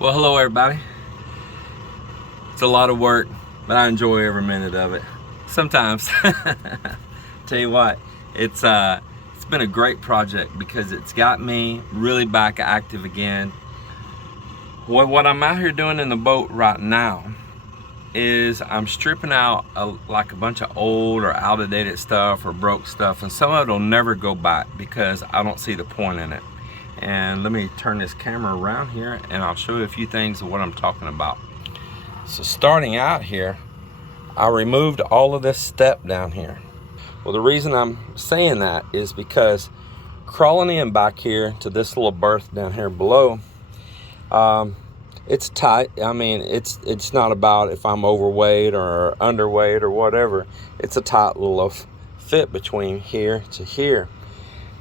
Well, hello everybody. It's a lot of work, but I enjoy every minute of it. Sometimes. Tell you what, it's been a great project because it's got me really back active again. What I'm out here doing in the boat right now is I'm stripping out like a bunch of old or out-of-dated stuff or broke stuff, and some of it will never go back because I don't see the point in it. And let me turn this camera around here and I'll show you a few things of what I'm talking about. So starting out here, I removed all of this step down here. Well, the reason I'm saying that is because crawling in back here to this little berth down here below, it's tight. I mean, it's not about if I'm overweight or underweight or whatever. It's a tight little fit between here to here.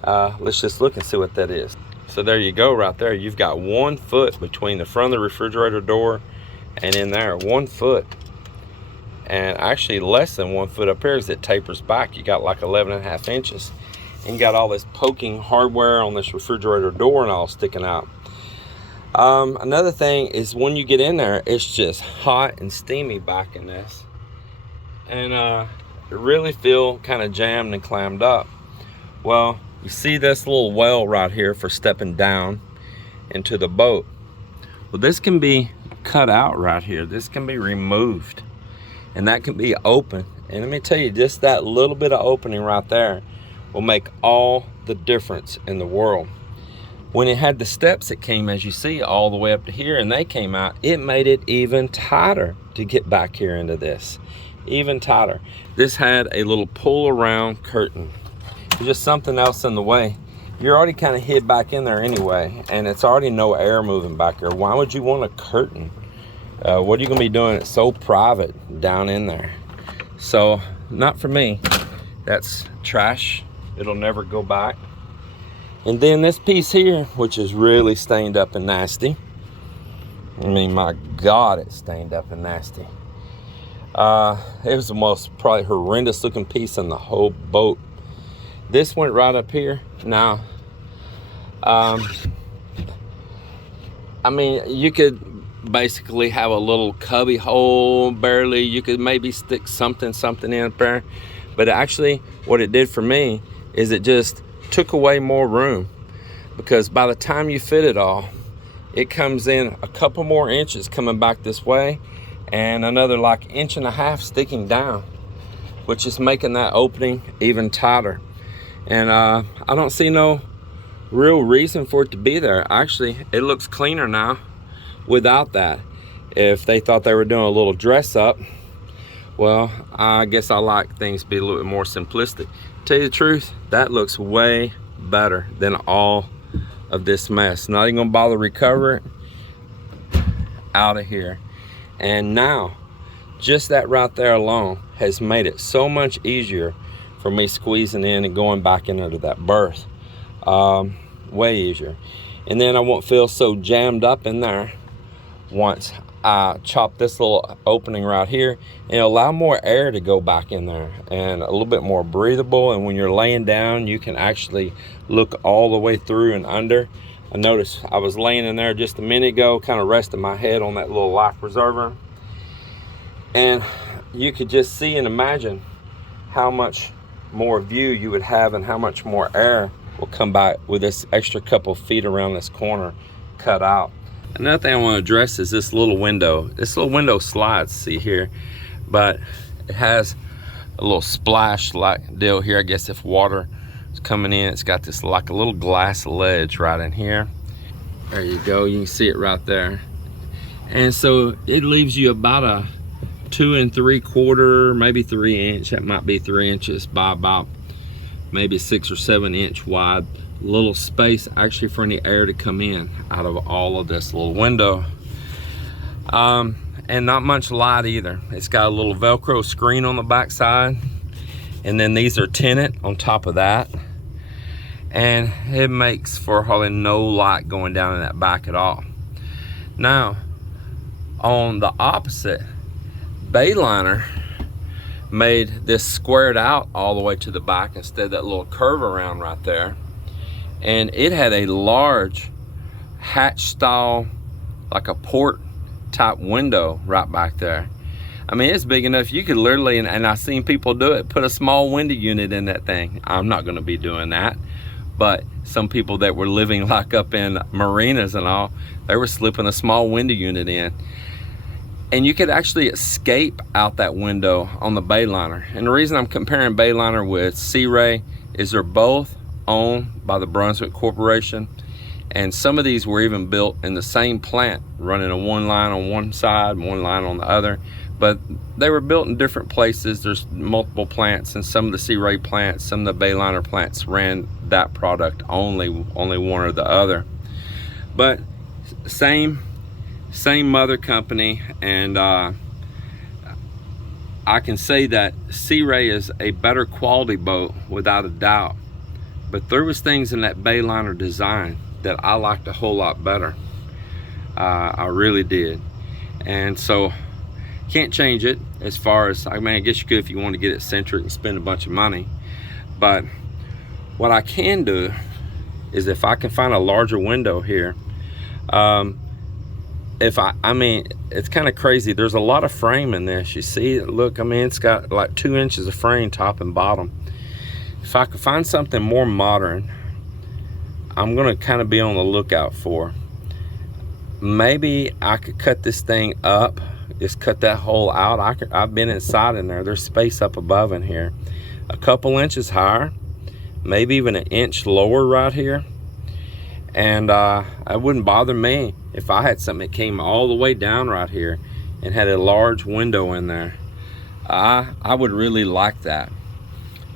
Let's just look and see what that is. So there you go right there. You've got 1 foot between the front of the refrigerator door and in there, 1 foot. And actually less than 1 foot up here as it tapers back. You got like 11.5 inches. And you got all this poking hardware on this refrigerator door and all sticking out. Another thing is when you get in there, it's just hot and steamy back in this. And it really feel kind of jammed and clammed up. Well, you see this little well right here for stepping down into the boat. Well, this can be cut out right here. This can be removed and that can be open. And let me tell you, just that little bit of opening right there will make all the difference in the world. When it had the steps, it came, as you see, all the way up to here, and they came out, it made it even tighter to get back here into this. Even tighter. This had a little pull around curtain. Just something else in the way. You're already kind of hid back in there anyway, and it's already no air moving back there. Why would you want a curtain? What are you gonna be doing? It's so private down in there. So not for me. That's trash. It'll never go back. And then this piece here, which is really stained up and nasty. I mean, my God, it's stained up and nasty. It was the most probably horrendous looking piece in the whole boat. This went right up here. Now, I mean, you could basically have a little cubby hole, barely. You could maybe stick something in up there. But actually, what it did for me is it just took away more room. Because by the time you fit it all, it comes in a couple more inches coming back this way, and another like 1.5 inches sticking down, which is making that opening even tighter. And I don't see no real reason for it to be there. Actually, it looks cleaner now without that. If they thought they were doing a little dress up, well, I guess I like things to be a little bit more simplistic. Tell you the truth, that looks way better than all of this mess. Not even gonna bother recover it out of here. And now, just that right there alone has made it so much easier for me squeezing in and going back into that berth. Way easier. And then I won't feel so jammed up in there once I chop this little opening right here, and allow more air to go back in there and a little bit more breathable. And when you're laying down, you can actually look all the way through and under. I noticed I was laying in there just a minute ago, kind of resting my head on that little life preserver, and you could just see and imagine how much more view you would have and how much more air will come back with this extra couple feet around this corner cut out. Another thing I want to address is this little window. This little window slides, see here, but it has a little splash like deal here. I guess if water is coming in, it's got this like a little glass ledge right in here. There you go, you can see it right there. And so it leaves you about a 2 3/4, maybe 3 inch. That might be 3 inches by about maybe 6 or 7 inch wide little space actually for any air to come in out of all of this little window. And not much light either. It's got a little Velcro screen on the back side, and then these are tinted on top of that, and it makes for hardly no light going down in that back at all. Now on the opposite, Bayliner made this squared out all the way to the back instead of that little curve around right there, and it had a large hatch style like a port type window right back there. I mean, it's big enough you could literally, and I've seen people do it, put a small window unit in that thing. I'm not going to be doing that, but some people that were living like up in marinas and all, they were slipping a small window unit in, and you could actually escape out that window on the Bayliner. And the reason I'm comparing Bayliner with Sea Ray is they're both owned by the Brunswick Corporation, and some of these were even built in the same plant, running a one line on one side and one line on the other, but they were built in different places. There's multiple plants, and some of the Sea Ray plants, some of the Bayliner plants ran that product only one or the other. But same mother company, and I can say that Sea Ray is a better quality boat without a doubt. But there was things in that Bayliner design that I liked a whole lot better. I really did. And so can't change it as far as, I mean, I guess you could if you want to get it centric and spend a bunch of money. But what I can do is, if I can find a larger window here, I mean, it's kind of crazy. There's a lot of frame in this. You see, look, I mean, it's got like 2 inches of frame top and bottom. If I could find something more modern, I'm gonna kind of be on the lookout for. Maybe I could cut this thing up, just cut that hole out. I've been inside in there. There's space up above in here, a couple inches higher, maybe even an inch lower right here. And it wouldn't bother me if I had something that came all the way down right here and had a large window in there. I would really like that,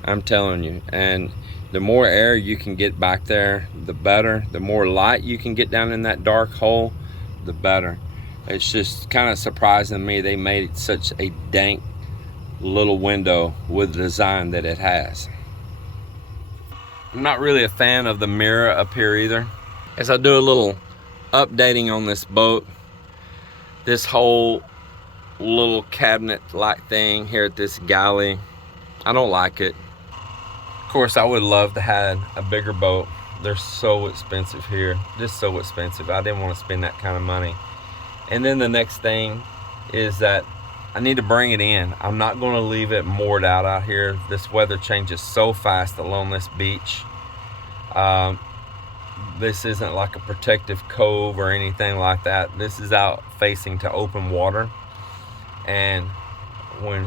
I'm telling you. And the more air you can get back there, the better. The more light you can get down in that dark hole, the better. It's just kind of surprising to me they made such a dank little window with the design that it has. I'm not really a fan of the mirror up here either. As I do a little updating on this boat, this whole little cabinet-like thing here at this galley, I don't like it. Of course, I would love to have a bigger boat. They're so expensive here, just so expensive. I didn't want to spend that kind of money. And then the next thing is that I need to bring it in. I'm not going to leave it moored out here. This weather changes so fast along this beach. This isn't like a protective cove or anything like that. This is out facing to open water. And when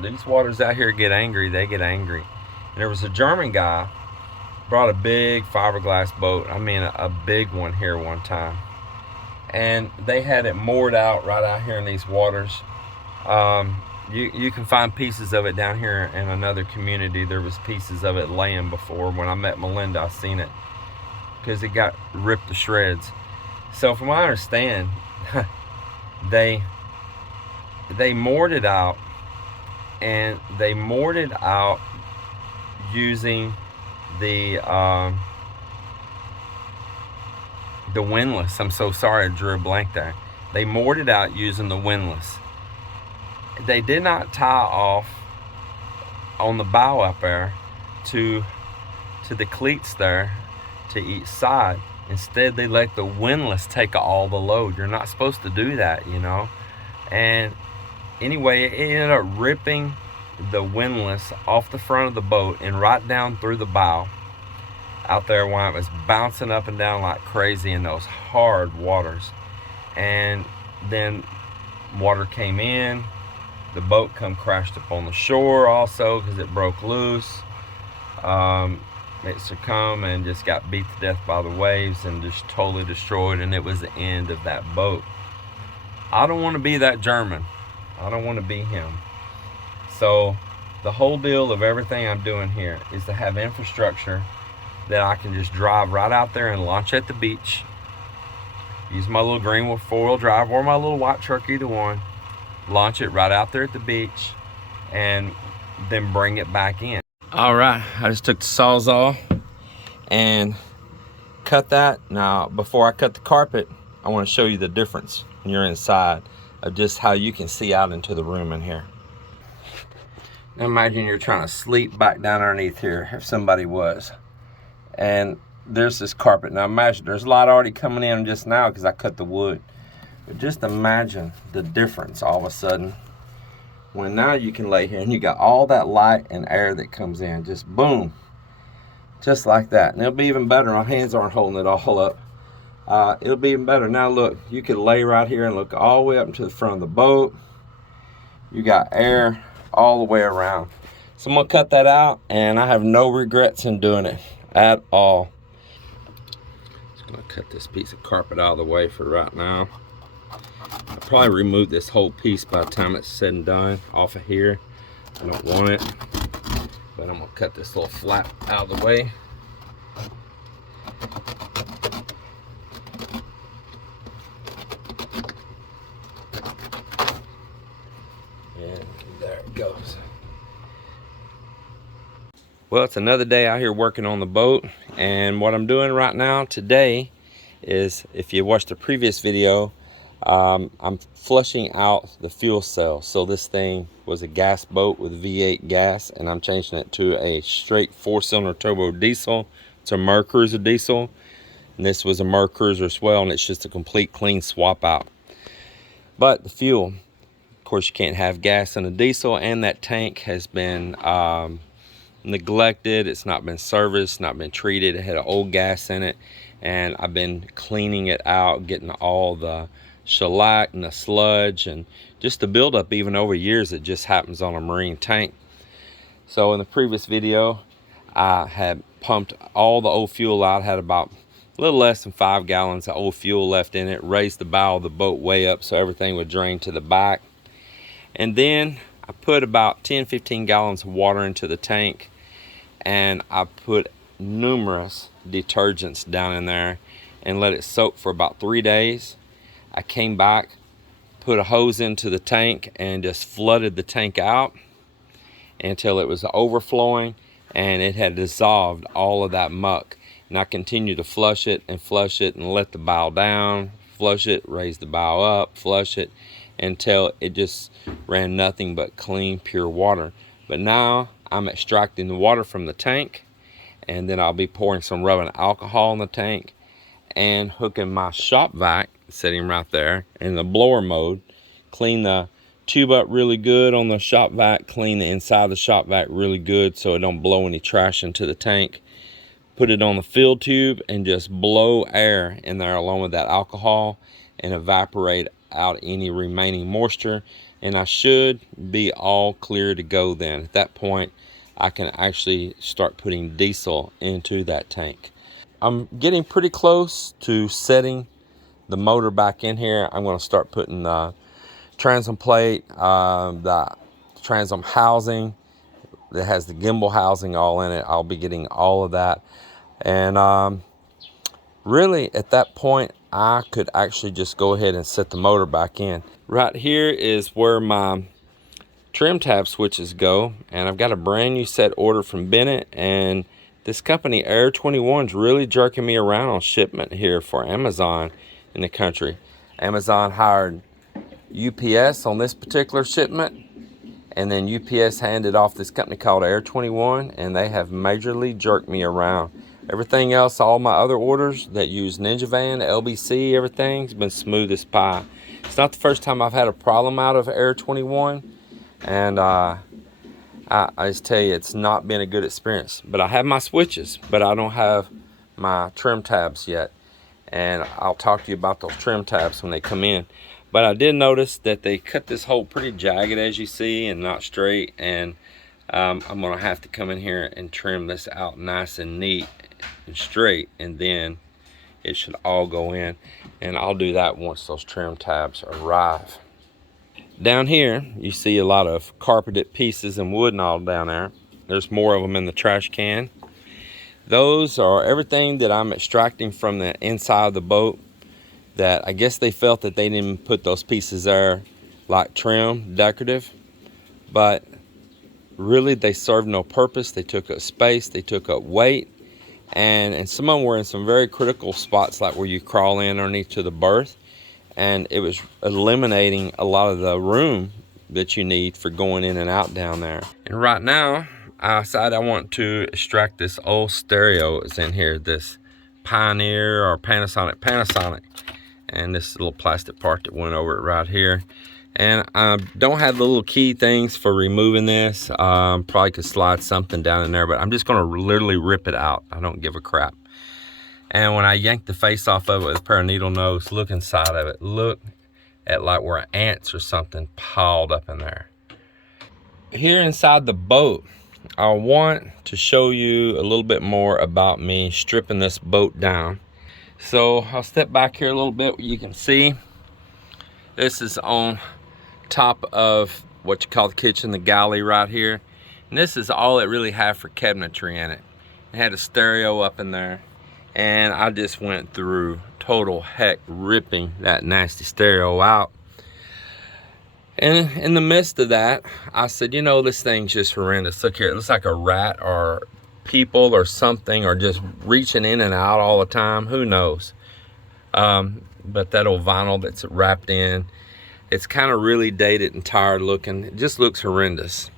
these waters out here get angry, they get angry. And there was a German guy brought a big fiberglass boat. I mean, a big one here one time. And they had it moored out right out here in these waters. You can find pieces of it down here in another community. There was pieces of it laying before. When I met Melinda, I seen it, because it got ripped to shreds. So from what I understand, they moored it out, and they moored it out using the windlass. I'm so sorry, I drew a blank there. They moored it out using the windlass. They did not tie off on the bow up there to the cleats there to each side. Instead, they let the windlass take all the load. You're not supposed to do that, you know. And anyway, it ended up ripping the windlass off the front of the boat and right down through the bow out there when it was bouncing up and down like crazy in those hard waters. And then water came in, the boat crashed up on the shore also because it broke loose. It succumbed and just got beat to death by the waves and just totally destroyed, and it was the end of that boat. I don't want to be that German. I don't want to be him. So the whole deal of everything I'm doing here is to have infrastructure that I can just drive right out there and launch at the beach, use my little Greenwood 4-wheel drive or my little white truck, either one, launch it right out there at the beach, and then bring it back in. All right, I just took the Sawzall and cut that. Now, before I cut the carpet, I want to show you the difference when you're inside of just how you can see out into the room in here. Now imagine you're trying to sleep back down underneath here, if somebody was. And there's this carpet. Now imagine there's a lot already coming in just now because I cut the wood. But just imagine the difference all of a sudden when now you can lay here and you got all that light and air that comes in, just boom, just like that. And it'll be even better. My hands aren't holding it all up. It'll be even better. Now look, you can lay right here and look all the way up into the front of the boat. You got air all the way around. So I'm gonna cut that out, and I have no regrets in doing it at all. Just gonna cut this piece of carpet out of the way for right now. I'll probably remove this whole piece by the time it's said and done off of here. I don't want it, but I'm gonna cut this little flap out of the way. And there it goes. Well, it's another day out here working on the boat, and what I'm doing right now today is, if you watched the previous video, I'm flushing out the fuel cell. So this thing was a gas boat with V8 gas, and I'm changing it to a straight 4-cylinder turbo diesel. It's a Mercruiser diesel, and this was a Mercruiser as well, and it's just a complete clean swap out. But the fuel, of course, you can't have gas in a diesel, and that tank has been neglected. It's not been serviced, not been treated. It had an old gas in it, and I've been cleaning it out, getting all the shellac and the sludge and just the buildup even over years that just happens on a marine tank. So in the previous video, I had pumped all the old fuel out, had about a little less than 5 gallons of old fuel left in it, raised the bow of the boat way up so everything would drain to the back. And then I put about 10-15 gallons of water into the tank, and I put numerous detergents down in there and let it soak for about 3 days. I came back, put a hose into the tank, and just flooded the tank out until it was overflowing and it had dissolved all of that muck. And I continued to flush it and let the bow down, flush it, raise the bow up, flush it, until it just ran nothing but clean, pure water. But now I'm extracting the water from the tank, and then I'll be pouring some rubbing alcohol in the tank and hooking my shop vac, sitting right there in the blower mode. Clean the tube up really good on the shop vac, clean the inside of the shop vac really good so it don't blow any trash into the tank. Put it on the fill tube and just blow air in there along with that alcohol and evaporate out any remaining moisture, and I should be all clear to go then. At that point, I can actually start putting diesel into that tank. I'm getting pretty close to setting the motor back in here. I'm going to start putting the transom plate, the transom housing that has the gimbal housing all in it. I'll be getting all of that, and really at that point I could actually just go ahead and set the motor back in. Right here is where my trim tab switches go, and I've got a brand new set order from Bennett, and this company Air 21's really jerking me around on shipment here for Amazon in the country. Amazon hired UPS on this particular shipment, and then UPS handed off this company called Air 21, and they have majorly jerked me around. Everything else, all my other orders that use Ninja Van, LBC, everything's been smooth as pie. It's not the first time I've had a problem out of Air 21, and I just tell you, it's not been a good experience. But I have my switches, but I don't have my trim tabs yet, and I'll talk to you about those trim tabs when they come in. But I did notice that they cut this hole pretty jagged, as you see, and not straight, and I'm gonna have to come in here and trim this out nice and neat and straight, and then it should all go in, and I'll do that once those trim tabs arrive. Down here you see a lot of carpeted pieces and wood and all down there. There's more of them in the trash can. Those are everything that I'm extracting from the inside of the boat, that I guess they felt that they didn't put those pieces there like trim, decorative, but really they served no purpose. They took up space, they took up weight, and some of them were in some very critical spots, like where you crawl in underneath to the berth, and it was eliminating a lot of the room that you need for going in and out down there. And right now I decided I want to extract this old stereo that's in here, this Pioneer or Panasonic, and this little plastic part that went over it right here. And I don't have the little key things for removing this. Probably could slide something down in there, but I'm just gonna literally rip it out. I don't give a crap. And when I yank the face off of it with a pair of needle nose, look inside of it. Look at like where ants or something piled up in there. Here inside the boat, I want to show you a little bit more about me stripping this boat down. So I'll step back here a little bit. You can see this is on top of what you call the kitchen, the galley right here. And this is all it really had for cabinetry in it. It had a stereo up in there. And I just went through total heck ripping that nasty stereo out. And in the midst of that, I said, you know, this thing's just horrendous. Look here, it looks like a rat or people or something are just reaching in and out all the time. Who knows? But that old vinyl that's wrapped in, it's kind of really dated and tired looking. It just looks horrendous.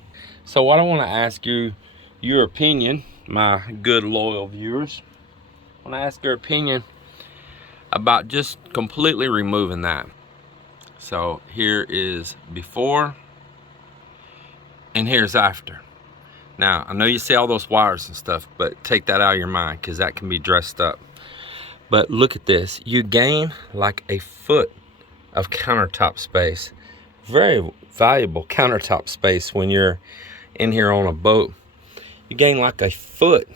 So what I want to ask you, your opinion, my good loyal viewers, I want to ask your opinion about just completely removing that. So here is before and here's after. Now, I know you see all those wires and stuff, but take that out of your mind because that can be dressed up. But look at this. You gain like a foot of countertop space. Very valuable countertop space when you're in here on a boat. You gain like a foot.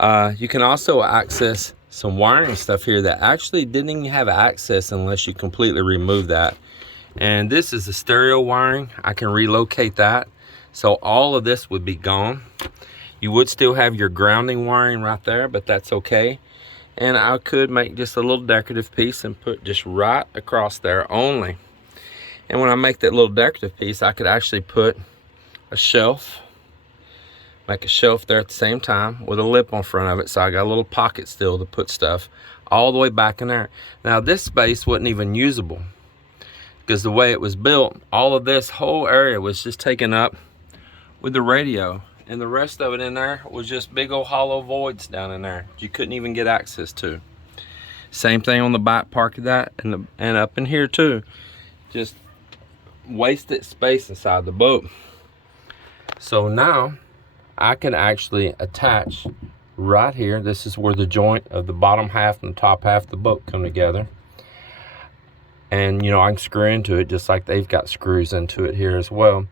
You can also access some wiring stuff here that actually didn't even have access unless you completely remove that. And this is the stereo wiring. I can relocate that. So all of this would be gone. You would still have your grounding wiring right there, but that's okay. And I could make just a little decorative piece and put just right across there only. And when I make that little decorative piece, I could actually put a shelf, make a shelf there at the same time with a lip on front of it. So I got a little pocket still to put stuff all the way back in there. Now this space wasn't even usable because the way it was built, all of this whole area was just taken up with the radio, and the rest of it in there was just big old hollow voids down in there you couldn't even get access to. Same thing on the back part of that, and up in here too. Just wasted space inside the boat. So now I can actually attach right here. This is where the joint of the bottom half and the top half of the boat come together. And you know, I can screw into it just like they've got screws into it here as well.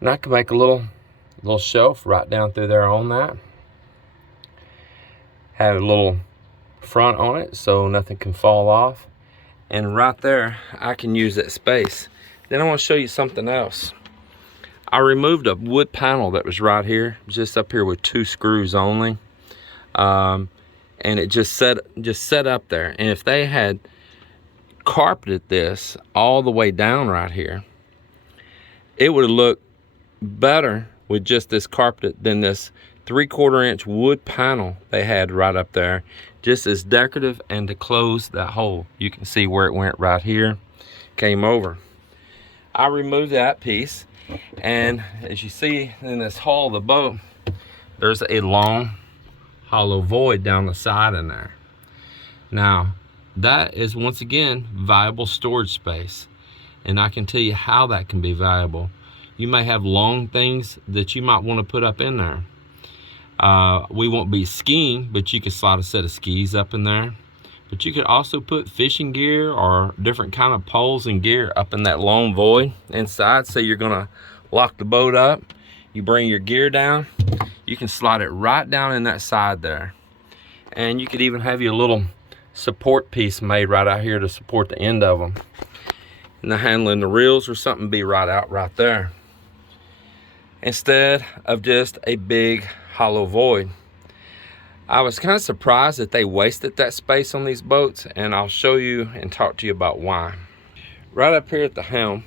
And I can make a little shelf right down through there on that. Have a little front on it so nothing can fall off. And right there, I can use that space. Then I want to show you something else. I removed a wood panel that was right here, just up here with 2 screws only. And it just set up there. And if they had carpeted this all the way down right here, it would have looked better with just this carpet than this 3/4 inch wood panel they had right up there, just as decorative. And to close that hole, you can see where it went right here, came over. I removed that piece, and as you see in this hull of the boat, there's a long hollow void down the side in there. Now that is once again valuable storage space, and I can tell you how that can be valuable. You may have long things that you might want to put up in there. We won't be skiing, but you could slide a set of skis up in there. But you could also put fishing gear or different kind of poles and gear up in that long void inside. Say you're gonna lock the boat up, you bring your gear down, you can slide it right down in that side there. And you could even have your little support piece made right out here to support the end of them. And the handling the reels or something be right out right there, instead of just a big hollow void. I was kind of surprised that they wasted that space on these boats, and I'll show you and talk to you about why. Right up here at the helm,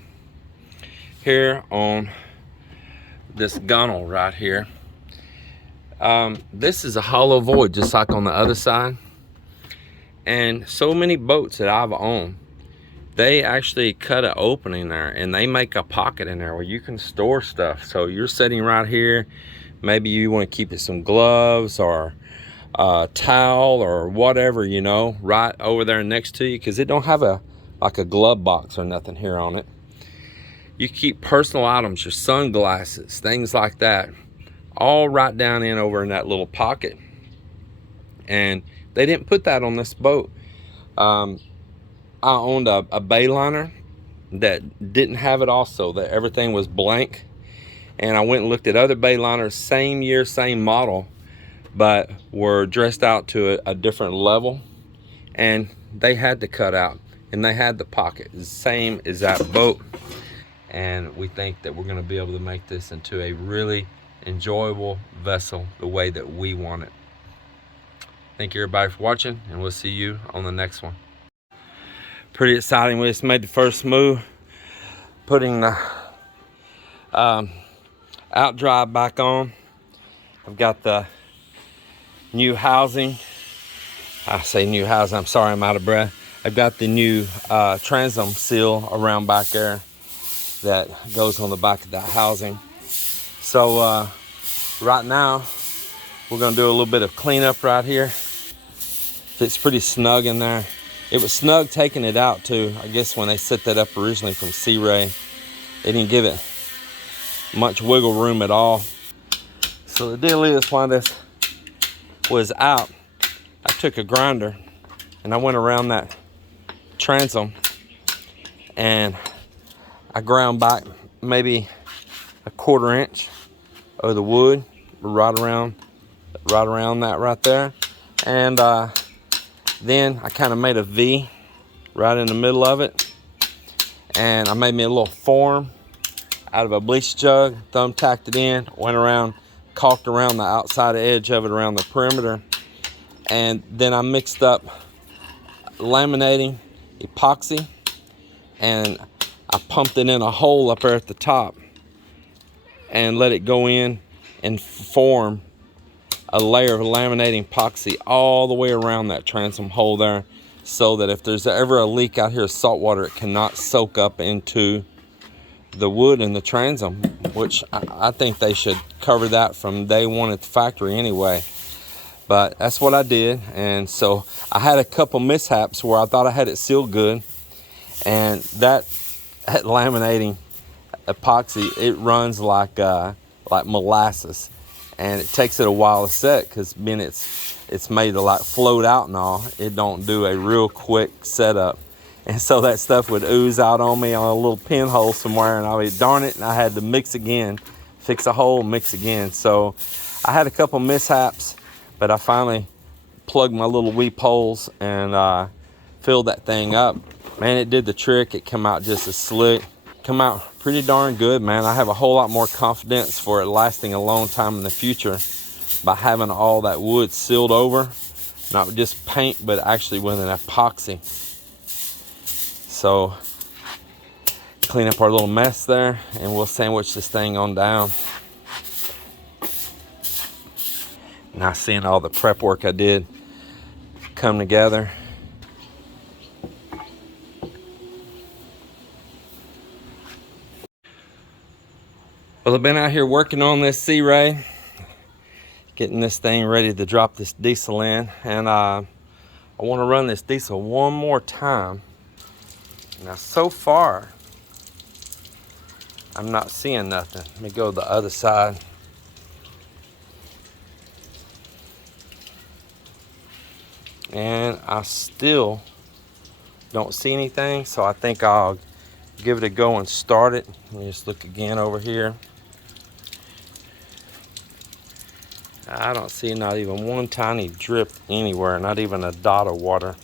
here on this gunnel right here, this is a hollow void just like on the other side. And so many boats that I've owned, they actually cut an opening there and they make a pocket in there where you can store stuff. So you're sitting right here, maybe you want to keep it some gloves or towel or whatever, you know, right over there next to you, because it don't have a like a glove box or nothing here on it. You keep personal items, your sunglasses, things like that, all right down in over in that little pocket. And they didn't put that on this boat. I owned a Bayliner that didn't have it also, that everything was blank. And I went and looked at other Bayliners, same year, same model, but were dressed out to a different level. And they had the cutout and they had the pocket, the same as that boat. And we think that we're gonna be able to make this into a really enjoyable vessel the way that we want it. Thank you everybody for watching, and we'll see you on the next one. Pretty exciting. We just made the first move, putting the out drive back on. I've got the new housing. I say new housing, I'm sorry, I'm out of breath. I've got the new transom seal around back there that goes on the back of that housing. So right now we're gonna do a little bit of cleanup right here. It's pretty snug in there. It was snug taking it out too. I guess when they set that up originally from Sea Ray, they didn't give it much wiggle room at all. So the deal is, while this was out, I took a grinder and I went around that transom and I ground back maybe a 1/4 inch of the wood right around that right there. And then I kind of made a V right in the middle of it. And I made me a little form out of a bleach jug, thumbtacked it in, went around, caulked around the outside edge of it around the perimeter. And then I mixed up laminating epoxy and I pumped it in a hole up there at the top and let it go in and form a layer of laminating epoxy all the way around that transom hole there, so that if there's ever a leak out here of salt water, it cannot soak up into the wood in the transom, which I think they should cover that from day one at the factory anyway. But that's what I did. And so I had a couple mishaps where I thought I had it sealed good, and that laminating epoxy, it runs like molasses, and it takes it a while to set, because being it's made to like float out and all, it don't do a real quick setup. And so that stuff would ooze out on me on a little pinhole somewhere, and I'd be, darn it, and I had to mix again, fix a hole, mix again. So I had a couple mishaps, but I finally plugged my little weep holes and filled that thing up. Man, it did the trick. It come out just as slick. Come out pretty darn good, man. I have a whole lot more confidence for it lasting a long time in the future by having all that wood sealed over, not just paint, but actually with an epoxy. So clean up our little mess there, and we'll sandwich this thing on down. Now seeing all the prep work I did come together. Well, I've been out here working on this Sea Ray, getting this thing ready to drop this diesel in, and I want to run this diesel one more time. Now, so far, I'm not seeing nothing. Let me go to the other side. And I still don't see anything, so I think I'll give it a go and start it. Let me just look again over here. I don't see not even one tiny drip anywhere, not even a dot of water.